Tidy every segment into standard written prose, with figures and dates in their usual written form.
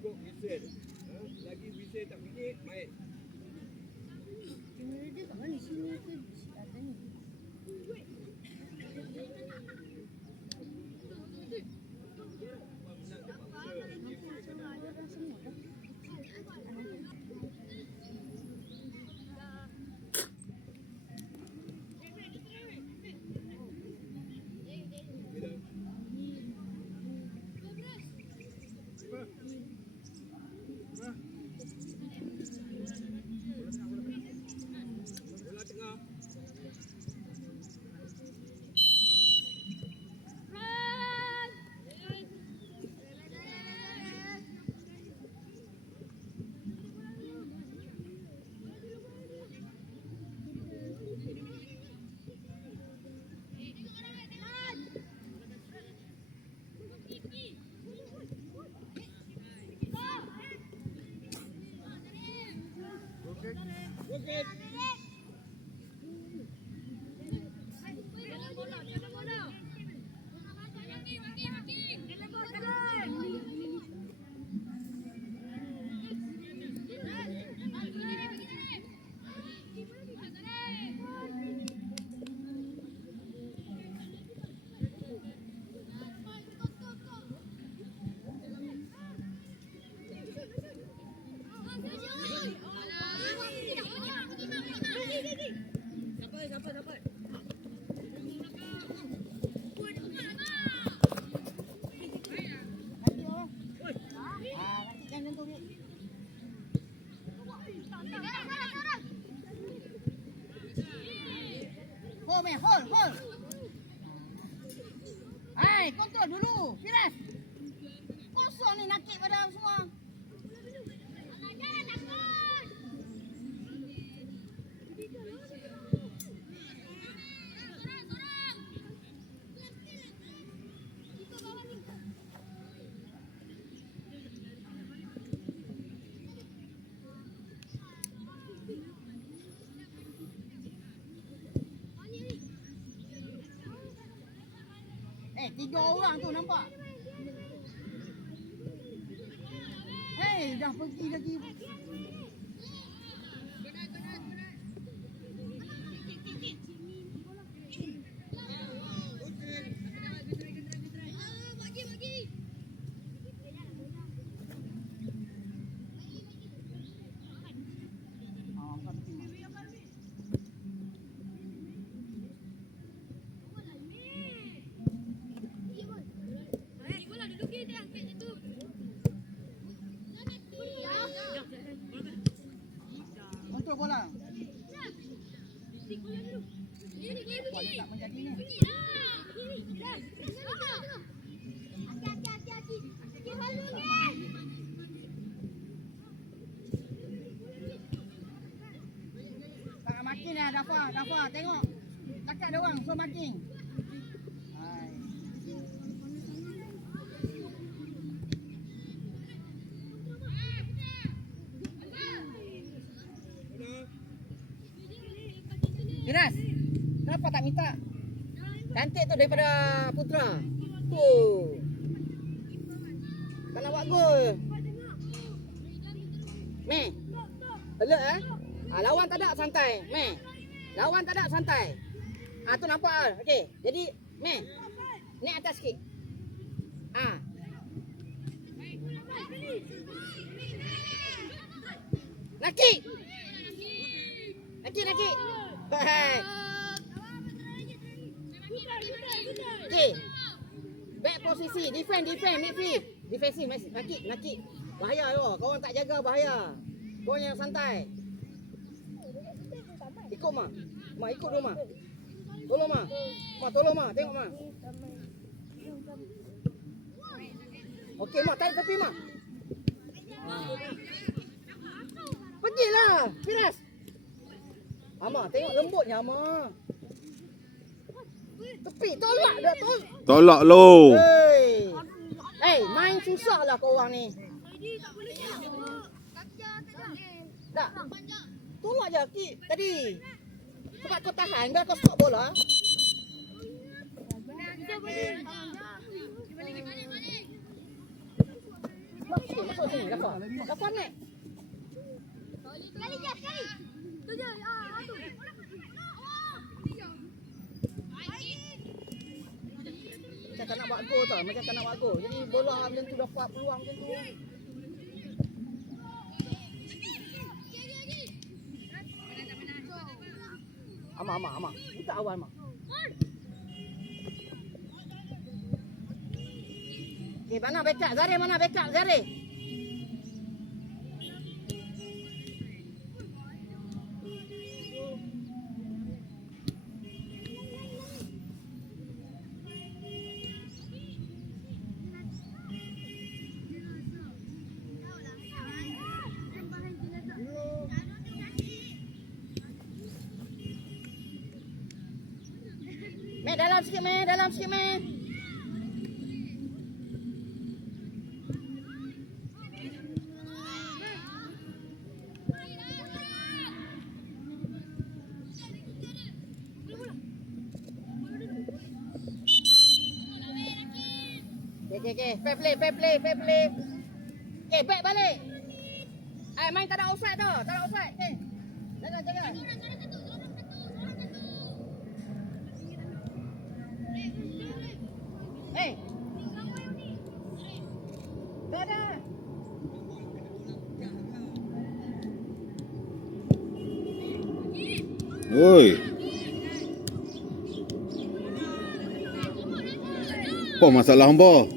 Cukup whistle. Lagi whistle tak bunyi, main. Kamera dia kat mana? Sini ke atas ni? Bola tengah. Okey. Hold. Hai, kontrol dulu. Firas. Kosong ni nakik pada semua. Tiga orang tu nampak. Dah pergi lagi. Kontrol bola. Bola tak menjadi ni. Tak makin dah, Dafa. Tengok. Takkan ada orang, so makin. Firas, kenapa tak minta? Cantik tu daripada Putra. Tu. Tak nak buat gol. Meh. Alert lawan tak ada santai. Meh. Lawan tak ada santai. Tu nampak okey. Jadi, Meh. Naik atas sikit. Nakik. Baik. Okey. Back posisi, defend midfield. Defensive nakik. Bahaya tu. Kau orang tak jaga bahaya. Kau yang santai. Ikut mak. Mak ikut dulu mak. Tolong mak. Tolong mak. Tengok mak. Okey mak, tarik tepi mak. Pergilah, Firas. Ama, tengok lembutnya Ama. Tepi, tolak dah tu. Tolak lo. Main susah lah kau orang ni. Tak. Tolak je Kik tadi. Sebab kau tahan dah kau stop bola. Balik. masuk sini. Dapat. Dapat naik. Sekali je, sekali. Tu je. Tu. Macam tak nak buat gol tau. Macam tak nak buat gol. Jadi bola macam tu dapat peluang macam tu. Amar. Minta awal Amar. Okay, mana backup? Zare mana backup? Zare. Mek dalam sikit, Mek. Dalam sikit, Mek. Okay. Fair play. Okay, back balik. Main tak ada offside dah. Tak ada offside. Okay. Jangan. Dah. Oi. Apa masalah hamba?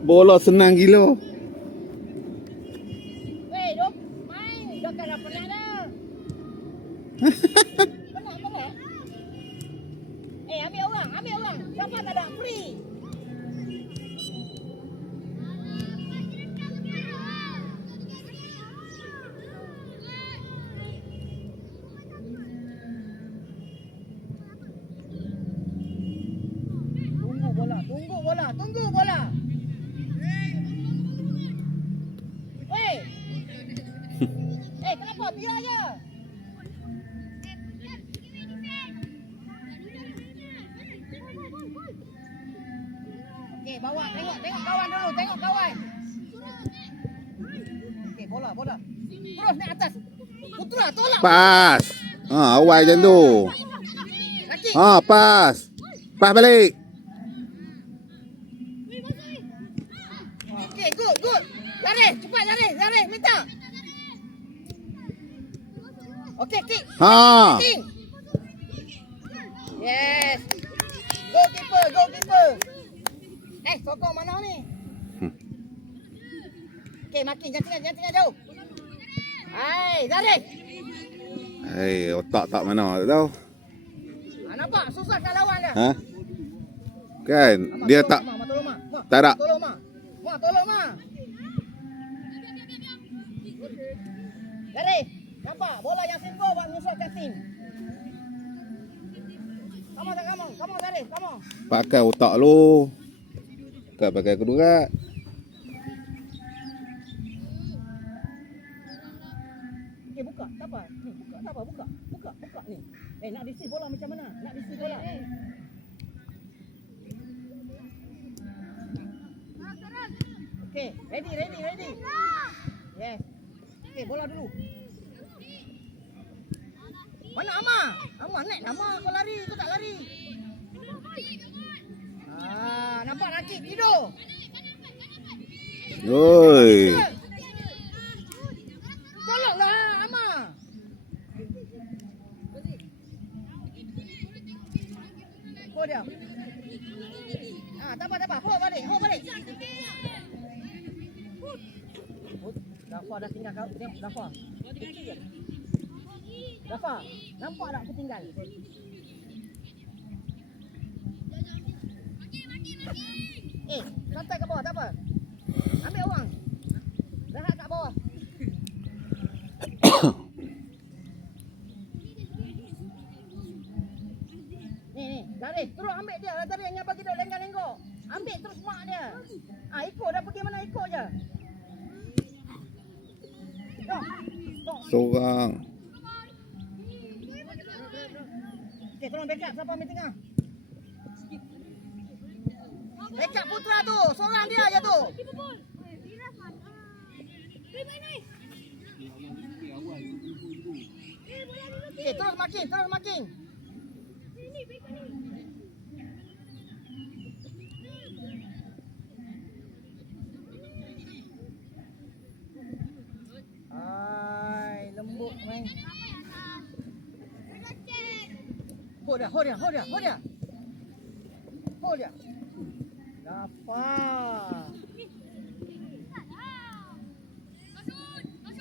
Bola senang gila. Weh, dok main. Dok kan penat dah. Penat. Ambil orang. Siapa tak ada free? Tunggu bola. Weh. Kenapa? Biar je. Okey, bawa. Tengok kawan dulu. Tengok kawan. Okey, bola. Terus naik atas. Putra, tolak. Pas. Awal macam tu. Laki. Pas. Pas balik. Okey, good. Lari, cepat lari. Minta. Okey, kick. Kicking. Yes. Goalkeeper. Sokong mana ni? Okey, makin jangan tinggal jauh. Hai, Zare. Otak tak mana tak tahu. Nampak susah nak lawan dia. Kan? Mak, Dia tolong, tak Mak, tolong, Mak. tak ada. Tolong, Mak. Mak, tolong, Mak. Zare, nampak bola yang simple buat menyusahkan tim. Come on, Zare, come on. Pakai otak lu. Bukan pakai kedurat. Okey, buka. Tak apa. Ni, buka. Tak apa, buka ni. Nak receive bola macam mana? Nak receive bola. Okey, ready. Yes. Okey, bola dulu. Mana Amar? Amar naik nama kau lari, kau tak lari. Nampak rakit tidur. Oi. Tolonglah Amar. Kau dia. Tak apa. Hold balik. Dafa dah tinggal kau. Tengok Dafa. Dafa, nampak tak aku tinggal? Santai kat bawah, tak apa. Ambil orang. Rehat kat bawah. Ni, lari. Terus ambil dia. Lari yang bagi dia lenggak-lenggok. Ambil terus mak dia. Ikut dah pergi mana ikut je. Seorang. Okey, tolong backup siapa ambil tengah. Backup Putra tu. Seorang dia je tu. Okey, terus makin, terus makin. Ai, lembut main. Hold dia, hold dia, hold dia, hold dia. Hold dia. Dapat.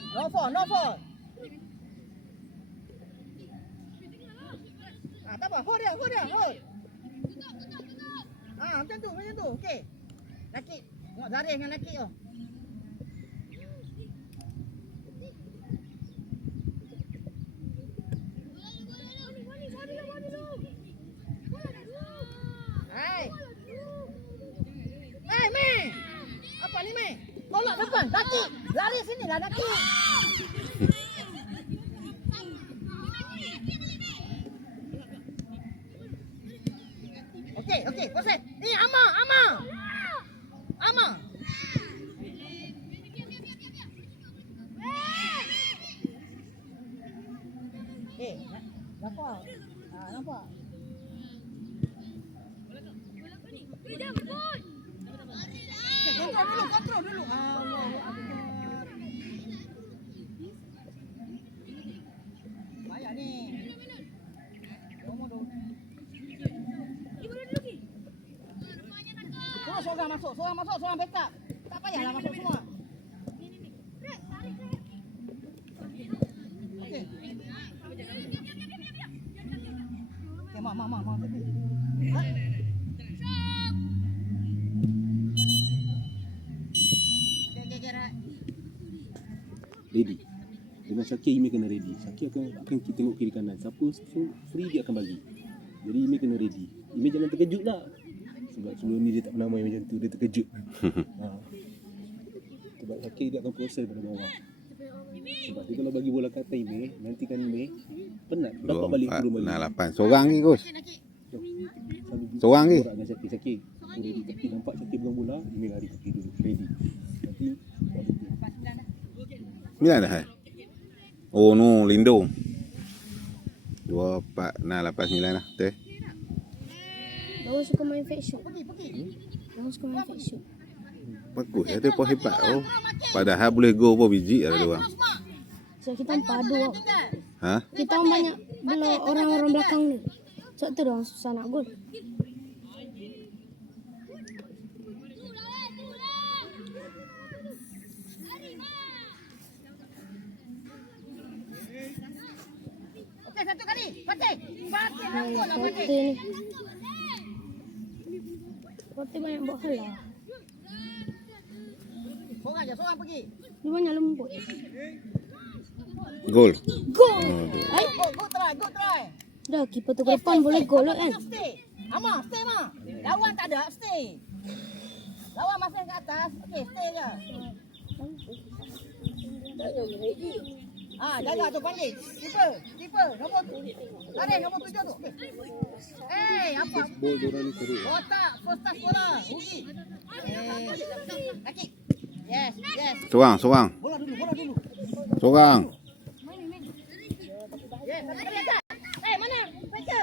No fall, no fall. Ah, tak apa, hold dia, hold dia, hold. Ah, macam tu, macam tu. Okey. Nakik. Tengok Zarif dengan Nakik tu. Hai. Hai, Mei. Apa ni, Mei? Tolak depan, Nakik. Lari sini lah, Nakik. Okey, okey, proses. Ni Amar, Amar. Amar. Nampak? Nampak? Kontrol dulu. Banyak ni. Seorang masuk, seorang backup. Tak payahlah masuk semua. Okey. Okey, mak. Ha? Okey, right. Ready. Dengan Syakir, Imi kena ready. Syakir akan kita tengok kiri kanan. Siapa free dia akan bagi. Jadi Imi kena ready. Imi jangan terkejut lah. Sebab sebelum ni dia tak pernah main macam tu. Dia terkejut. Sebab Syakir dia akan proses pada bawah. Sebab dia kalau bagi bola kat atas Imi, nanti kan Imi penat. Dapat balik turun balik. 8. Seorang ni, Gus. Seorang ni. Borak dengan Syakir. Ready. Tapi nampak Syakir pegang bola, Imi lari Syakir dulu. Ready. Nanti Bila dah? Oh, no, Lindo. 2, 4, 6, 8, 9 lah. Betul? Lawan suka main fake shot. Lawan suka main fake shot. Bagus. Dia pun hebat. Oh. Padahal boleh go pun biji ada dua orang. So kita padu. Ha? Kita banyak bila orang-orang belakang ni. Sebab tu orang susah nak gol. Okey, satu kali. Fatih dalam gol lah, Fatih. Fatih ni. Fatih banyak buat hal lah. Seorang pergi. Dia banyak lembut. Gol. Gol! Hai, go try. Dah, keeper tu ke depan boleh gol lah kan? Stay. Amar, stay Amar. Lawan tak ada, stay. Lawan masih kat atas. Okey, stay je. Jaga tu pandai. Keeper. Nombor tu. Tarik nombor 7 tu. Apa? ball diorang ni teruk. Otak, first touch bola. Rugi. Nakik. Yes. Seorang. Bola dulu. Seorang. Yes, satu kali atas. Mana? Baca.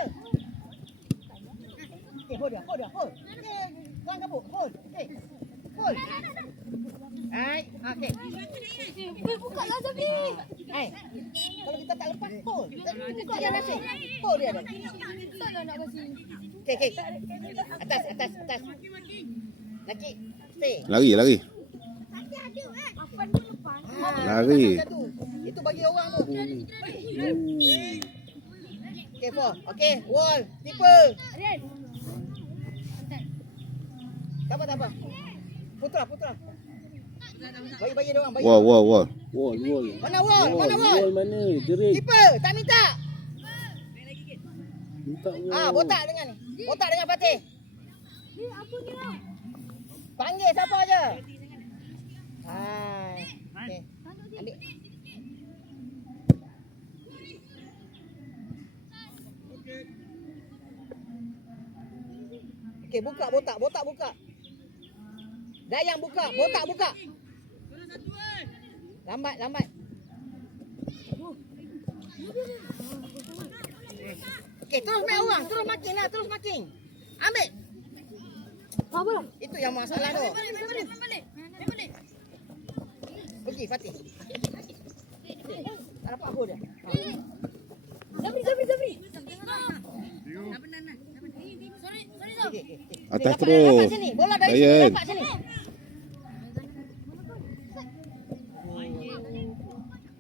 Okey, hold dia. Okey, jangan kabut. Hold. Okey. Hold. Hai, okey. Buka lah Zabi. Hai. Kalau kita tak lepas, hold. Buka dia nasi. Hold dia. Tak nak kasi. Okey. Atas. Nakik. Stay. Lari. Afan pun lepas. Lari. Itu bagi orang tu. Okey, 4. Okey, wall. Keeper. Ren. Tak apa. Putra. Bagi dia orang. Wall. Wall. Mana wall? Wall mana? Jerit. Keeper, tak minta. Minta wall. Botak dengan Fatih. Panggil siapa aja. Hai. Okey. Ambil. Okey, buka botak buka. Dayang buka, botak buka. Lambat, lambat. Okey, terus main orang. Terus makin lah, terus makin. Ambil. Apa? Itu yang masalah tu. Pergi, Fatih. Tak dapat apa dia. Zabri. Okey. Atas Dapat terus. sini. Bola dari sini, Ryan. dapat sini.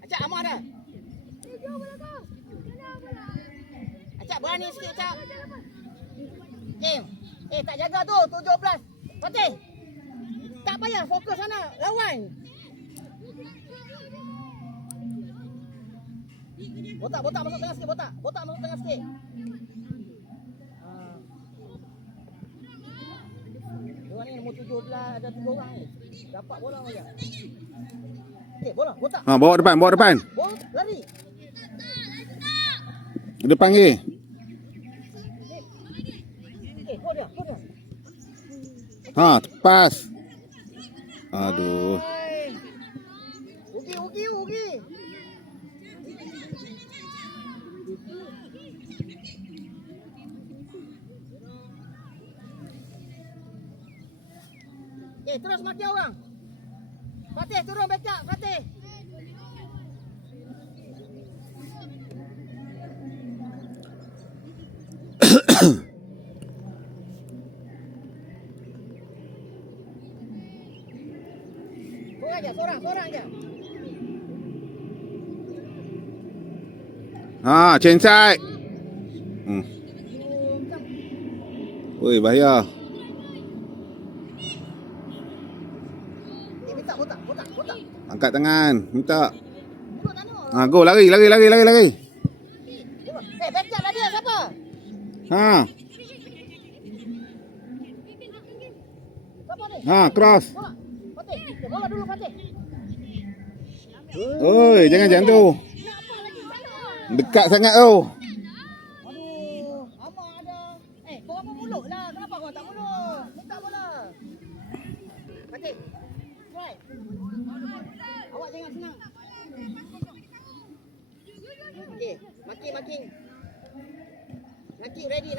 Acak, Amar dah. Acak, berani sikit, Acak. Kim. Tak jaga tu, 17. Fatih. Tak payah, fokus sana. Lawan. Botak masuk tengah sikit, botak masuk tengah sikit. Diorang ni nombor 17, ada 3 orang ni. Dapat bola aja. Okey, bola, botak. Ha, bawa depan. Bola, lari. Depan lagi. Okey, kau dia. Ha, pas. Aduh. Hai. Ugi. Terus maki orang. Fatih turun backup, Fatih. Seorang aja. Ha, change side. Oi, bahaya. Minta botak. Angkat tangan, minta. Duduk sana. Ha, go lari. Backup lah dia siapa? Ha. Siapa ni? Ha, cross. Bola. Fatih, bola dulu Fatih. Oi, jangan tu. Dekat sangat tu. Aduh, Amar ada. Kau apa mulut lah. Kenapa kau tak mulut? Minta bola. Fatih. Try. Awak jangan senang. Okey, makin. Nakik ready.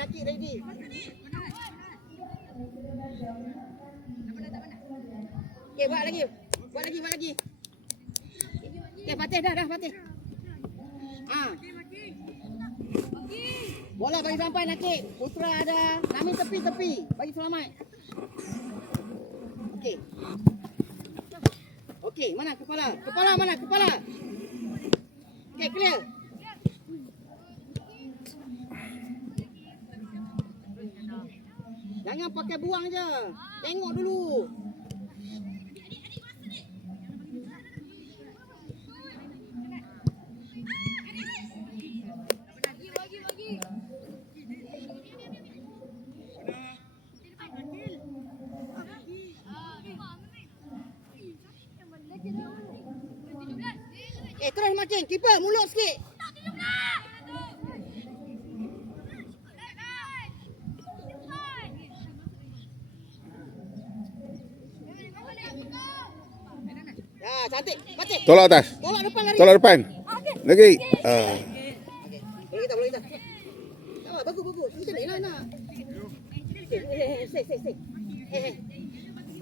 Okey, buat lagi. Okey, Fatih dah Fatih. Bola bagi sampai Nakik. Putra ada. Nami tepi. Bagi selamat. Okey, mana kepala? Kepala. Okey, clear. Jangan pakai buang je. Tengok dulu. Terus makin. Keeper, mulut sikit. Cantik. Fatih. Tolak atas. Tolak depan lari. Tolak depan. Lagi. Bola kita. Bagus. Sini nak.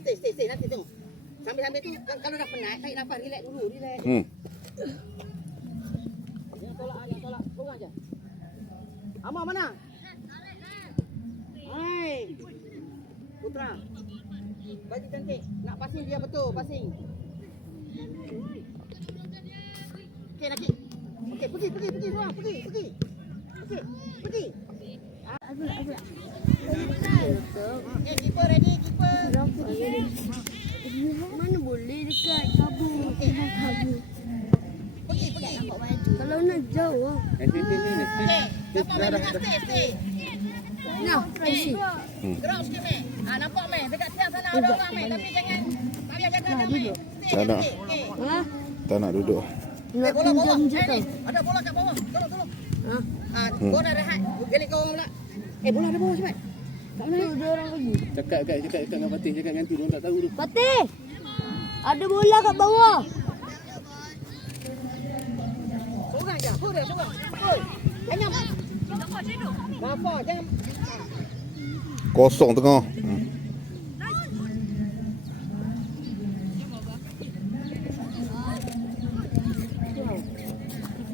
Stay. Nanti tengok. Sambil tu kalau dah penat, tarik nafas, relax dulu. Jangan tolak. Korang je. Amar mana? Hai. Putra. Bagi cantik. Nak passing dia betul, passing. Okey, Nakik. Okey, pergi seorang. Pergi. Okey, pergi. Keeper ready, keeper. Mana boleh dekat kabur. Pergi. Kalau nak jauh. Okey, dapat main dengan stay. Nah, Gerak sikit, Mek. Nampak, Mek? Dekat tiang sana ada orang, Mek. Tapi jangan. Tak payah jaga dah, Mek. Tak nak. Ha? Tak nak duduk. Nak Bola bawah. pinjam je Ni. tau. Ada bola kat bawah. Tolong. Ha? Kau dah rehat. Gelik kau orang pula. Bola ada bawah cepat. Tak mana ada orang lagi. Cakap dengan Fatih, cakap dengan tu, dia tak tahu tu. Patih. Ada bola kat bawah. Hu dia coba. Oi. Jangan. Rafa, jangan. Kosong tengah.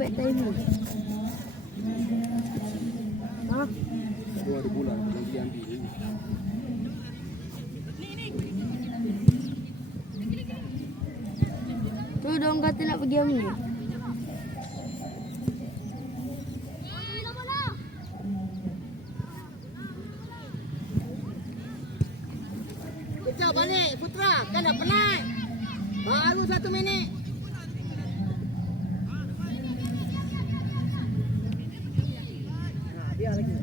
Perfect timing. Ha? Dua ada bola kalau dia ambil ni. Tu dia orang kata nak pergi ambil. Kejap balik Putra, kan dah penat. Baru 1 minit. Dia lagi.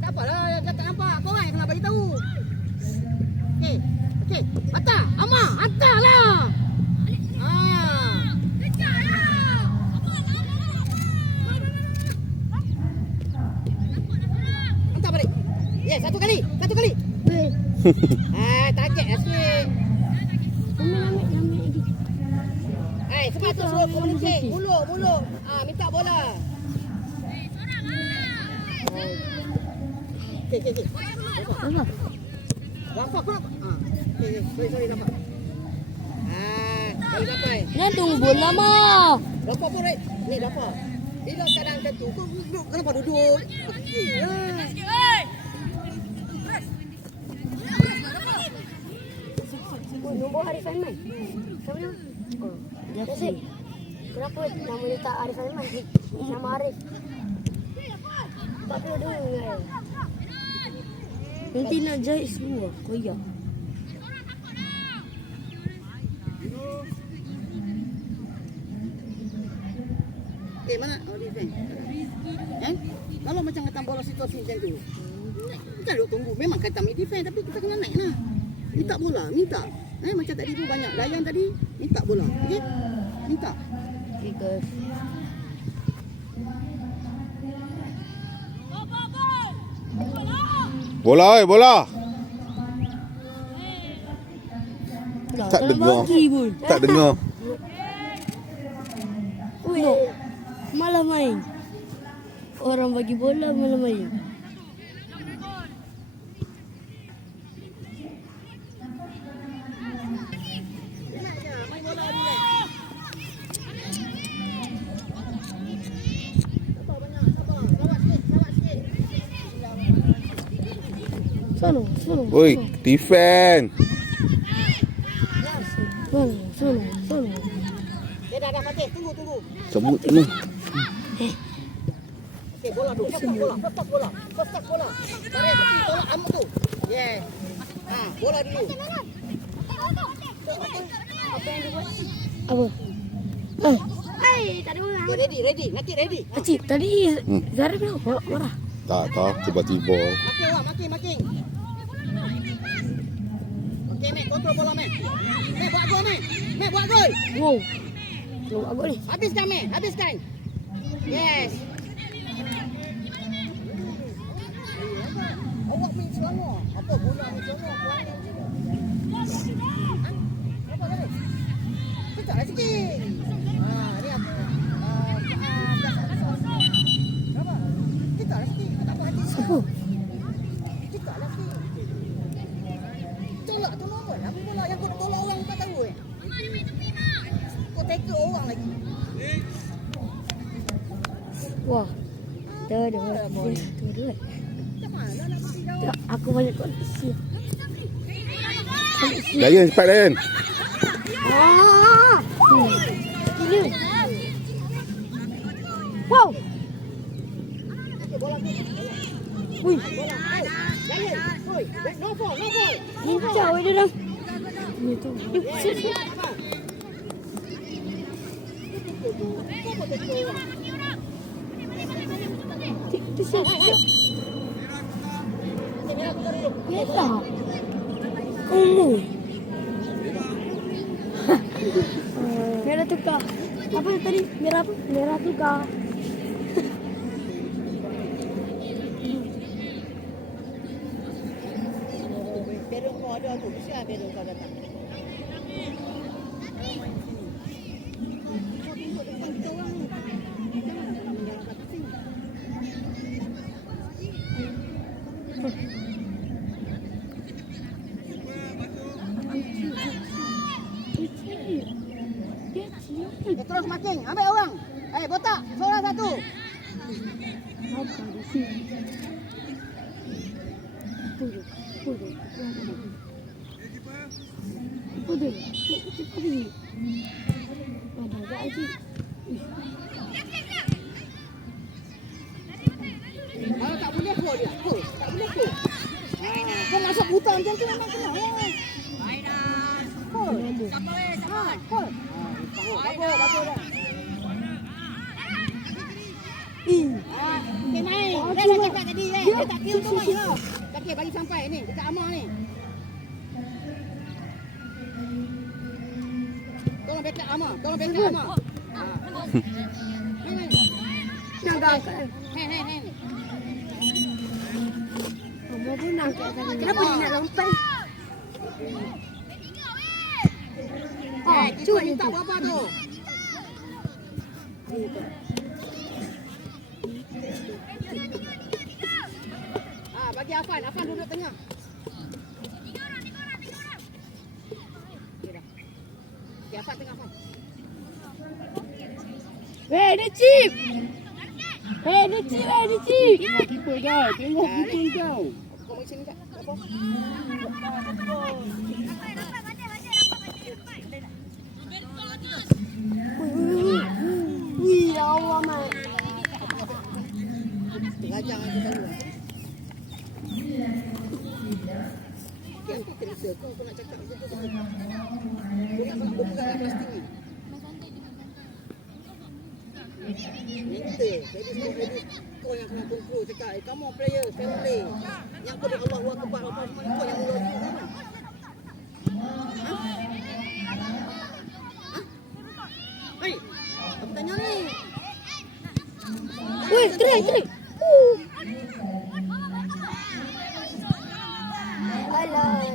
Tak apalah, dia tak nampak. Kau orang yang kena bagi tahu. Okey. Okey. Hantar. Amar, hantarlah. Hantar balik. Ya, satu kali. Weh, Target lah sikit. ambil lagi. Sebab tu suruh communicate. Muluk. Minta bola. Okey. Apa? Rafa kau nak? Okey. Sorry Rafa. Boleh sampai. Nak tunggu bola mah. Rafa pun right. Ni Rafa. Bila keadaan macam tu, kau duduk. Kenapa duduk? Okey. Nombor Arif Aiman. Siapa dia? Oh, Jafri. Kenapa nama dia tak Arif Aiman? Nama Arif. Tak ada dulu kan. Nanti nak jahit semua. Koyak. Mana? Defend. Kan? Kalau macam kata bola situasi macam tu. Kita duduk tunggu. Memang kata ambil defend tapi kita kena naik lah. Minta bola, minta. Macam tadi tu banyak layan tadi, minta bola. Okey? Minta. Because Bola. Tak dengar. bagi pun. Tak dengar. No. Malah main. Orang bagi bola malah main. Sono. Oi, defend. Sono. Dah Fatih, tunggu. Sebut ni. Okey, bola dulu. First bola. Tarik tepi, tolak amat tu. Yes. Bola dulu. Apa? Tak ada orang. Okay, ready. Nanti ready. Cik, tadi Zara kenapa marah? Tak tahu tiba-tiba. Makin. Okey, Mek, kontrol bola, Mek. Mek, buat gol, Mek. Mek, buat gol. Wow. Tengok agak ni. Habiskan, Mek. Yes. Awak main selangor. Apa bola main selangor? Apa tadi? Kejaplah sikit. Ni apa? Apa? Kejaplah sikit. Tak apa hati. Siapa? Kejaplah sikit. Tolak tu normal. Apa bola yang kau nak tolak orang tak tahu Kau tackle orang lagi. Wah. Terus. Macam mana nak pergi jauh? Aku banyak koleksi. Layan cepat layan. Gila. Wow. Okey, bola tu. Wih. Bola. Jangan. Oi, no ball. Lincah dia dah. Ni tu. Biasa. Merah tukar. Apa tadi? Merah apa? Merah tukar. Berung kau ada tu, mesti ada berung kau datang. ikut depan kita orang ni. Jangan nak menjalankan passing. Terus makin, ambil orang. Botak, seorang satu. Kalau tak boleh hold dia, hold. Tak boleh hold. Kau masuk buta macam tu memang kena. Hold. Hold. Bagus dah. Okay, main. Dah cakap tadi dia tak kira tu main lah. Okey, bagi sampai ni dekat Amar ni. Tolong backup Amar. Main. Jangan. Hand. Amar pun nak kenapa dia nak lompat? Cuba minta berapa tu? Bagi Afan duduk tengah. Okey dah. Okey, Afan tengah Afan. Dia chip. Tengok keeper kau. Kau mai sini tak? Apa? Wih, Allah mak. Rajang aku selalu. Okey, aku cerita kau nak cakap macam tu. Kau nak buka plastik ni. Minta. Jadi kau yang kena control cakap, come on player, fair play. Yang kau dah Allahu Akbar apa semua kau yang mula dulu kan. Hei, aku tanya ni. Wih, try. Alah.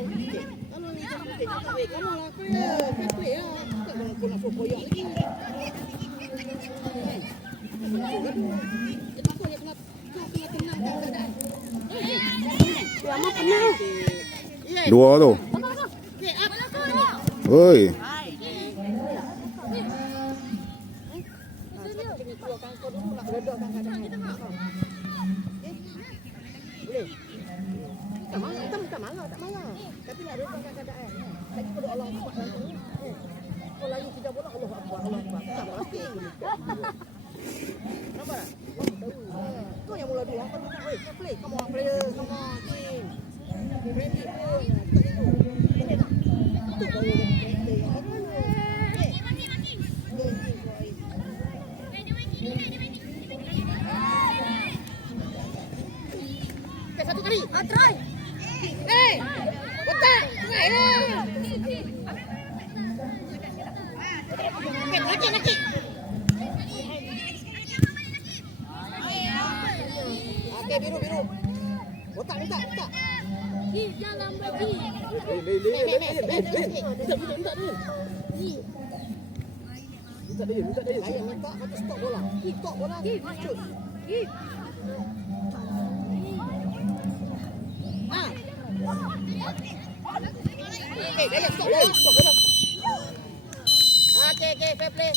Kalau ni jangan mesti cakap, come on lah player, fair play lah. Tak kau nak suruh koyak lagi. Kau yang kena tenangkan keadaan. Lama penang. Dua tu. Okey, up. Oi. Kena keluarkan kau dulu nak redahkan keadaan. Boleh. Tak marah. Tapi nak redahkan keadaan. Lagi pada Allah Akbar. Kau lagi 3 bola Allah Akbar. Tak pasti. Nampak tak? Kau yang mula dulu. Kau nak play. Come on player. Come on team. Ready pun. Boleh tak? Tu baru dia play. Okay, satu kali. Try. Botak. Try lah. Okay, nakik. Okay, biru. Botak, minta. Jangan bagi. Minta dia. Saya minta satu stop bola. Stop bola. Shoot. Okay, stop bola. Okay, fair play.